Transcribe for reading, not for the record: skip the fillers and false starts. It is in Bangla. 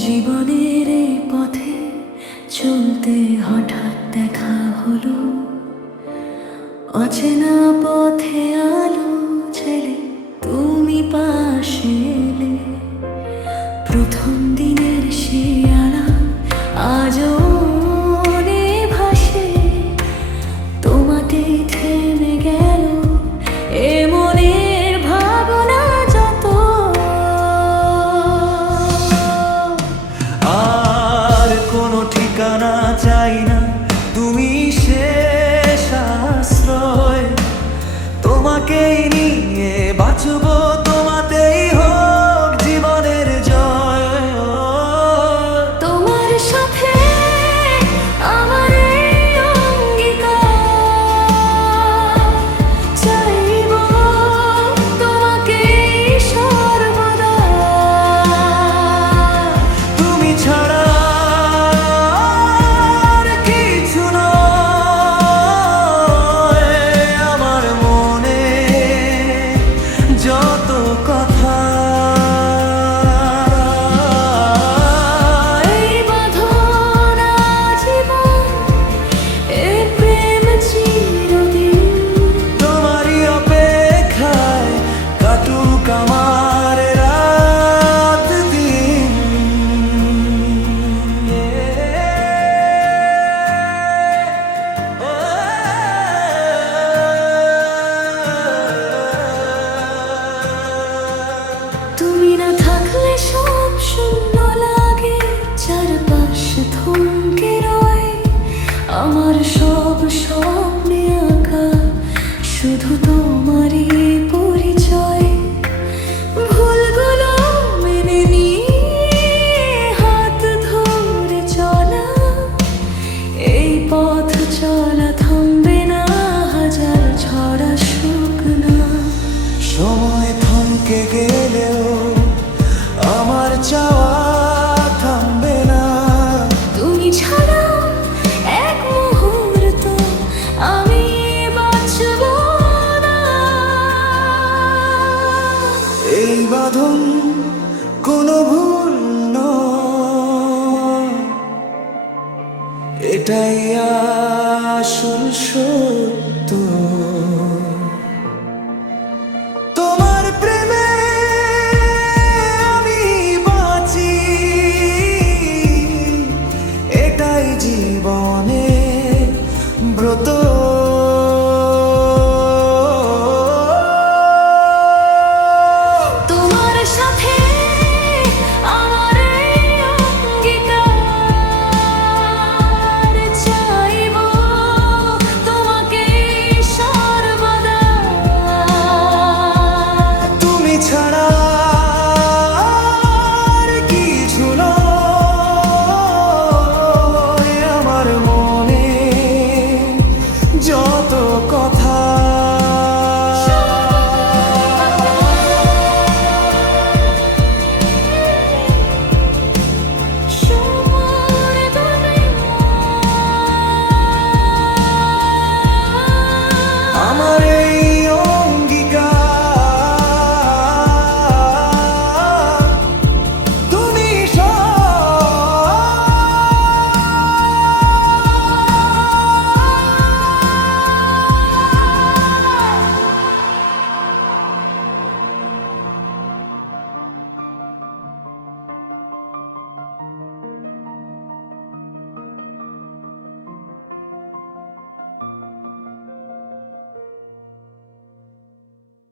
জীবনের এই পথে চলতে হঠাৎ দেখা হলো, অচেনা পথে আলো ছেলে তুমি পাশে এলে। প্রথম দিনের শিয়ারা আজও মনে ভাসে, তোমাতেই থেমে গেল এ মনের ভাবনা যত। আর কোনো ঠিকানা চাই না, তুমি শেষ আশ্রয়। তোমাকেই নিয়ে বাঁচব, তোমাতেই হোক জীবনের জয়। তোমার সাথে আমার এই অঙ্গীকার, চাইব তোমাকেই সর্বদা। তুমি ছাড়া আর কিছু নয় আমার মনে যত কথা। এই বাঁধন আজীবন, এ প্রেম চিরদিন। তোমারই অপেক্ষায় কাটুক আমার রাত দিন। তুমি না থাকলে সব শূন্য লাগে, চারপাশে থমকে রয় আমার সব স্বপ্নে আঁকা, শুধু তোমারই পরিচয়। ভুলগুলো মেনে নিয়ে হাত ধরে চলা, এই পথ চলা থামবে না, হাজার ঝড় আসুক না। সময় থমকে গেলেও আমার চাওয়া থামবে না। তুমি ছাড়া এক মুহূর্ত আমি বাঁচব না। এই বাঁধন কোনো ভুল নয়, এটাই আসল সত্য।